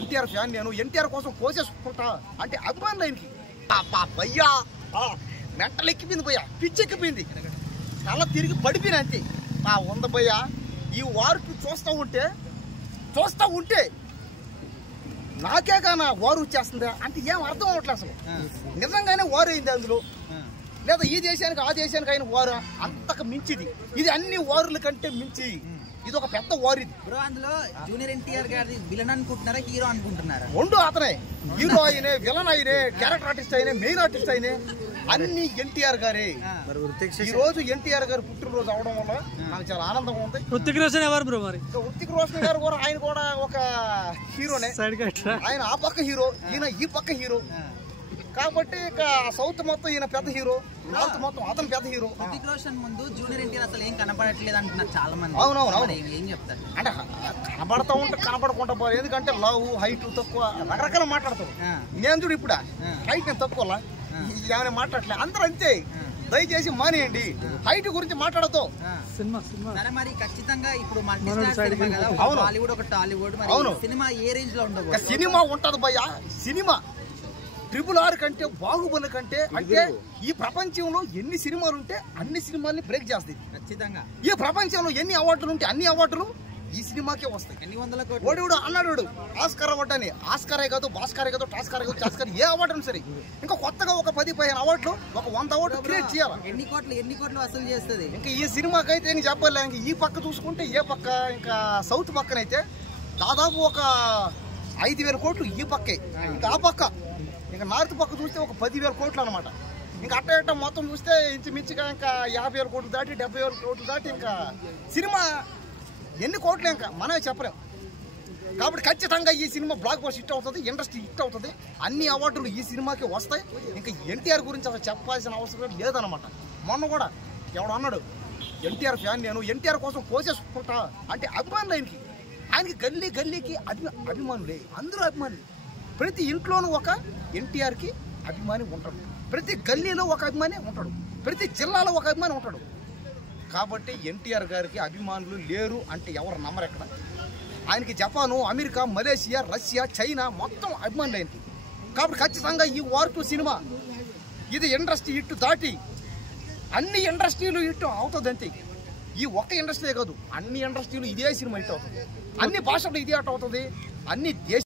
NTR fan నేను, ఎన్టీఆర్ కోసం కోసేసుకుంటా అంటే అభిమానులు ఆయనకి భయ్యా మెంటలు ఎక్కిపోయింది భయ్యా, పిచ్చెక్కిపోయింది, చాలా తిరిగి పడిపోయిన అంతే. ఉంది భయ్యా, ఈ వారికి చూస్తూ ఉంటే నాకే కానీ వారు వచ్చేస్తుందా అంటే ఏం అర్థం అవ్వట్లేదు అసలు. నిజంగానే వారు అయింది అందులో, లేదా ఈ దేశానికి ఆ దేశానికి అయిన వారు అంతకు మించిది. ఇది అన్ని వారుల కంటే మించి ఇది ఒక పెద్ద వారు. ఇది బ్రో, అందులో జూనియర్ ఎన్టీఆర్ గారి విలన్ అనుకుంటున్నారా, హీరో అనుకుంటున్నారా? రెండు అతనే, హీరో అయినే, విలన్ అయినే, క్యారెక్టర్ ఆర్టిస్ట్ అయినే, మెయిన్ ఆర్టిస్ట్ అయినే, అన్ని ఎన్టీఆర్ గారే. ఈ రోజు ఎన్టీఆర్ గారు పుట్టినరోజు అవడం వల్ల నాకు చాలా ఆనందంగా ఉంది. హృతిక్ రోషన్ ఎవరు బ్రో? మరి హృతిక్ రోషన్ గారు కూడా ఆయన కూడా ఒక హీరోనే. ఆయన ఆ పక్క హీరో, ఈయన ఈ పక్క హీరో కాబట్టి ఇక సౌత్ మొత్తం ఈయన పెద్ద హీరో, నార్త్ మొత్తం అతను పెద్ద హీరో. హృతిక్ రోషన్ ముందు జూనియర్ ఎన్టీఆర్ అసలు ఏం కనపడట్లేదు అంటున్నారు చాలా మంది. అవునవును, ఏం చెప్తారు అంటే కనబడతా ఉంటే కనపడకుండా పోయి, ఎందుకంటే లవ్ హైట్ తక్కువ రకరకాల మాట్లాడతావు. నేను చూడు ఇప్పుడు హైట్ నేను తక్కువ ఏమైనా మాట్లాడలే, అందరూ అంతే. దయచేసి మానేయండి, హైట్ గురించి మాట్లాడతావు. సరే, మరి ఖచ్చితంగా ఇప్పుడు బాలీవుడ్ ఒక టాలీవుడ్, సినిమా ఏ రేంజ్ లో ఉండదు? సినిమా ఉంటది భయ్యా, సినిమా RRR కంటే, బాహుబలి కంటే, అంటే ఈ ప్రపంచంలో ఎన్ని సినిమాలు ఉంటే అన్ని సినిమాల్ని బ్రేక్ చేస్తాయి ఖచ్చితంగా. ఈ ప్రపంచంలో ఎన్ని అవార్డులు ఉంటే అన్ని అవార్డులు ఈ సినిమాకే వస్తాయి. ఎన్ని వందల కోట్లు ఓడివుడు అన్నాడు, ఆస్కార్ అవార్డు అని. ఆస్కారే కాదు, భాస్కరే కాదు, టాస్కారే కాదు, టాస్కర్ ఏ అవార్డు అని సరే ఇంకా కొత్తగా ఒక 10-15 అవార్డులు, ఒక 100 అవార్డులు క్రియేట్ చేయాలి. ఎన్ని కోట్లు వసూలు చేస్తుంది ఇంకా ఈ సినిమాకి అయితే నేను చెప్పలే. ఇంకా ఈ పక్క చూసుకుంటే, ఏ పక్క ఇంకా సౌత్ పక్కనైతే దాదాపు ఒక 5,000 కోట్లు ఈ పక్కే. ఇంకా ఆ పక్క ఇంకా నార్త్ పక్క చూస్తే ఒక 10,000 కోట్లు అనమాట. ఇంకా అట్ట మొత్తం చూస్తే ఇంచుమించుగా ఇంకా 50,000 కోట్లు దాటి, 70,000 కోట్లు దాటి ఇంకా సినిమా ఎన్ని కోట్లు ఇంకా మనమే చెప్పలేం. కాబట్టి ఖచ్చితంగా ఈ సినిమా బ్లాక్ బస్టర్ హిట్ అవుతుంది, ఇండస్ట్రీ హిట్ అవుతుంది, అన్ని అవార్డులు ఈ సినిమాకి వస్తాయి. ఇంకా ఎన్టీఆర్ గురించి అసలు చెప్పాల్సిన అవసరం లేదనమాట. మొన్న కూడా ఎవడు అన్నాడు, ఎన్టీఆర్ ఫ్యాన్ నేను, ఎన్టీఆర్ కోసం కోసేసుకుంటా అంటే అభిమానులు ఆయనకి గల్లీకి అభిమానులే, అందరూ అభిమానులు. ప్రతి ఇంట్లోనూ ఒక ఎన్టీఆర్కి అభిమాని ఉంటాడు, ప్రతి గల్లీలో ఒక అభిమాని ఉంటాడు, ప్రతి జిల్లాలో ఒక అభిమాని ఉంటాడు. కాబట్టి ఎన్టీఆర్ గారికి అభిమానులు లేరు అంటే ఎవరు నమ్మరు ఎక్కడ. ఆయనకి Japan, America, Malaysia, Russia, China మొత్తం అభిమానులు ఆయనకి. కాబట్టి ఖచ్చితంగా ఈ వార్ 2 సినిమా ఇది ఇండస్ట్రీ హిట్ దాటి అన్ని ఇండస్ట్రీలు హిట్ అవుతుంది అంతే. ఈ ఒక్క ఇండస్ట్రీ కాదు, అన్ని ఇండస్ట్రీలు ఇదే సినిమా హిట్ అవుతుంది, అన్ని భాషలు ఇదే హిట్ అవుతుంది, అన్ని దేశ